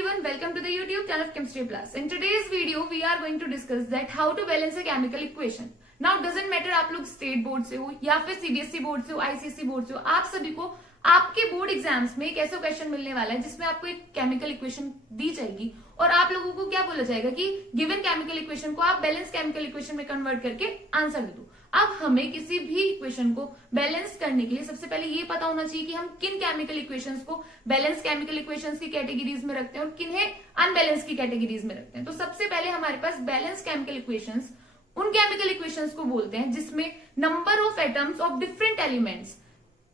everyone, welcome to the YouTube channel of Chemistry Plus. In today's video, we are going to discuss that how to balance a chemical equation. Now doesn't matter आप लोग state board से हो या फिर CBSE board से हो, ICSE board से हो, आप सभी को आपके बोर्ड एग्जाम्स में एक ऐसा क्वेश्चन मिलने वाला है जिसमें आपको एक केमिकल इक्वेशन दी जाएगी और आप लोगों को क्या बोला जाएगा कि गिवन केमिकल इक्वेशन को आप बैलेंस केमिकल इक्वेशन में कन्वर्ट करके आंसर दे दो। अब हमें किसी भी इक्वेशन को बैलेंस करने के लिए सबसे पहले ये पता होना चाहिए कि हम किन केमिकल इक्वेशंस को बैलेंस केमिकल इक्वेशंस की कैटेगरीज में रखते हैं और किन्हें अनबैलेंस की कैटेगरीज में रखते हैं। तो सबसे पहले हमारे पास बैलेंस केमिकल इक्वेशंस उन केमिकल इक्वेशंस को बोलते हैं जिसमें number of atoms of different elements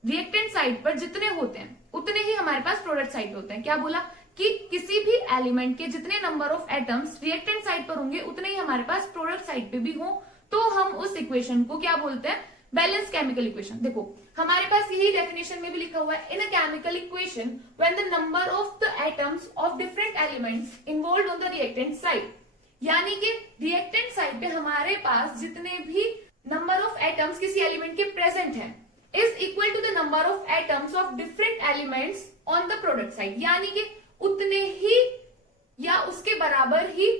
reactant side पर जितने होते हैं उतने ही हमारे पास प्रोडक्ट साइड पे होते हैं। क्या बोला कि किसी भी एलिमेंट के जितने number of atoms reactant side पर होंगे उतने ही हमारे पास प्रोडक्ट साइड पे भी हो, तो हम उस इक्वेशन को क्या बोलते हैं, बैलेंस केमिकल इक्वेशन। देखो हमारे पास यही डेफिनेशन में भी लिखा हुआ है, in a chemical equation when the number of the atoms of different elements involved on the reactant side, यानी कि रिएक्टेंट साइड पे हमारे पास जितने भी नंबर ऑफ एटम्स किसी एलिमेंट के प्रेजेंट हैं is equal to the number of atoms of different elements on the product side, यानी कि उतने ही या उसके बराबर ही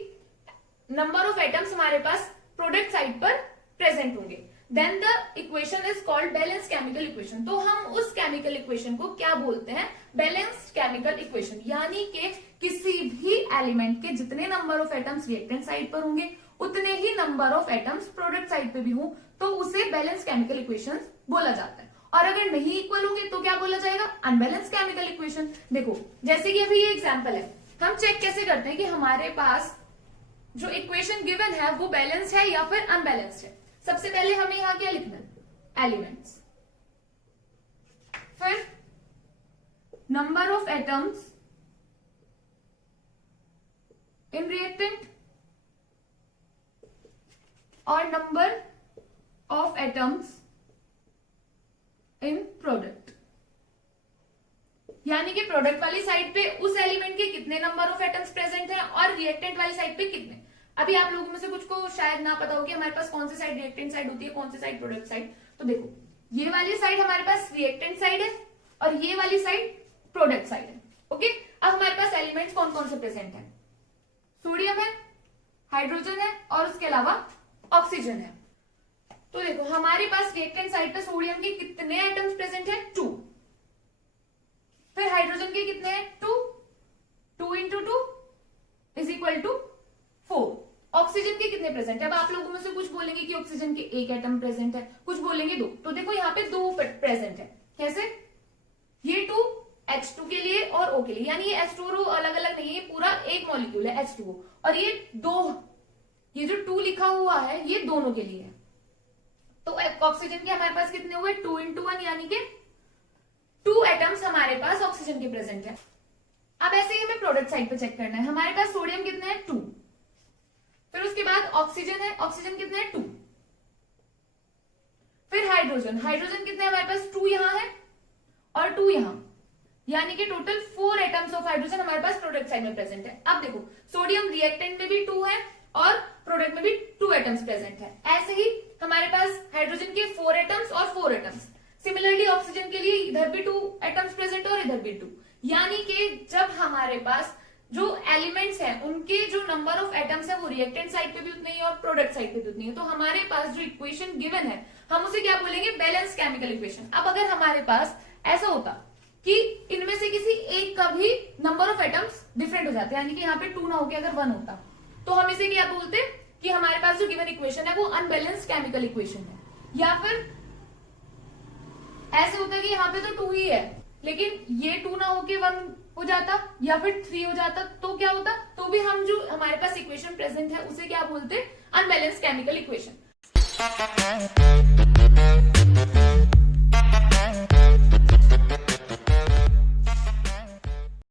नंबर ऑफ एटम्स हमारे पास प्रोडक्ट साइड पर प्रेजेंट होंगे। Then the equation is called balance chemical equation. तो हम उस केमिकल इक्वेशन को क्या बोलते हैं, बैलेंस केमिकल इक्वेशन, यानी कि किसी भी एलिमेंट के जितने number of atoms reactant side पर होंगे उतने ही number of atoms product side पे भी हों, तो उसे बैलेंस केमिकल इक्वेशन बोला जाता है। और अगर नहीं इक्वल होंगे तो क्या बोला जाएगा, अनबैलेंस केमिकल इक्वेशन। देखो जैसे कि अभी ये एग्जांपल है, हम चेक कैसे करते हैं कि हमारे पास जो इक्वेशन गिवन है वो बैलेंस है या फिर अनबैलेंस्ड है। सबसे पहले हमें यहां क्या लिखना है, एलिमेंट्स, फिर number of atoms in reactant और number of atoms in product, यानी कि प्रोडक्ट वाली साइड पे उस एलिमेंट के कितने नंबर ऑफ एटम्स प्रेजेंट हैं और रिएक्टेंट वाली साइड पे कितने। अभी आप लोगों में से कुछ को शायद ना पता हो कि हमारे पास कौन सी साइड रिएक्टेंट साइड होती है, कौन सी साइड प्रोडक्ट साइड। तो देखो ये वाली साइड हमारे पास रिएक्टेंट साइड है और ये वाली साइड प्रोडक्ट साइड है। ओके, अब हमारे पास एलिमेंट्स कौन कौन से प्रेजेंट है, सोडियम है, हाइड्रोजन है और उसके अलावा ऑक्सीजन है। तो देखो हमारे पास रिएक्टेंट साइड पे सोडियम के कितने एटम्स प्रेजेंट है, 2। फिर हाइड्रोजन के कितने हैं, 2 into 2 is equal to 4। Oxygen के कितने प्रेजेंट है, अब आप लोगों में से कुछ बोलेंगे कि ऑक्सीजन के एक एटम प्रेजेंट है, कुछ बोलेंगे 2। तो देखो यहाँ पे 2 प्रेजेंट है। कैसे, ये 2 H2 के लिए और O के लिए, यानी ये H2O अलग अलग नहीं है, पूरा एक मॉलिक्यूल है H2O, और ये 2, ये जो 2 लिखा हुआ है ये दोनों के लिए है। तो ऑक्सीजन के हमारे पास कितने हुए, 2 इंटू 1, यानी कि 2 एटम्स हमारे पास ऑक्सीजन के प्रेजेंट है। अब ऐसे ही हमें प्रोडक्ट साइड पे चेक करना है, हमारे पास सोडियम कितने हैं, 2। फिर उसके बाद ऑक्सीजन है, ऑक्सीजन कितने हैं, 2। फिर हाइड्रोजन, हाइड्रोजन कितने हमारे पास, 2 यहां है और 2 यहां, यानी कि टोटल 4 एटम्स ऑफ हाइड्रोजन हमारे पास प्रोडक्ट साइड में प्रेजेंट है। अब देखो सोडियम रिएक्टेंट में भी 2 है और प्रोडक्ट में भी 2 एटम्स प्रेजेंट है। ऐसे ही हमारे पास हाइड्रोजन के 4 एटम्स और 4 एटम्स, सिमिलरली ऑक्सीजन के लिए इधर भी 2 एटम्स प्रेजेंट और इधर भी 2, यानी कि जब हमारे पास जो एलिमेंट्स हैं उनके जो नंबर ऑफ एटम्स है वो रिएक्टेंट साइड पे भी उतने ही और प्रोडक्ट साइड पे भी उतनी है, तो हमारे पास जो इक्वेशन गिवन है हम उसे क्या बोलेंगे, बैलेंस केमिकल इक्वेशन। अब अगर हमारे पास ऐसा होता कि इनमें से किसी एक का भी नंबर ऑफ एटम्स डिफरेंट हो जाते हैं, यानी कि यहाँ पे 2 ना होकर अगर 1 होता, तो हम इसे क्या बोलते कि हमारे पास जो गिवन इक्वेशन है वो अनबैलेंस्ड केमिकल इक्वेशन है। या फिर ऐसे होता है कि यहाँ पे तो 2 ही है लेकिन ये 2 ना होके 1 हो जाता या फिर 3 हो जाता, तो क्या होता, तो भी हम जो हमारे पास इक्वेशन प्रेजेंट है उसे क्या बोलते, अनबैलेंस्ड केमिकल इक्वेशन।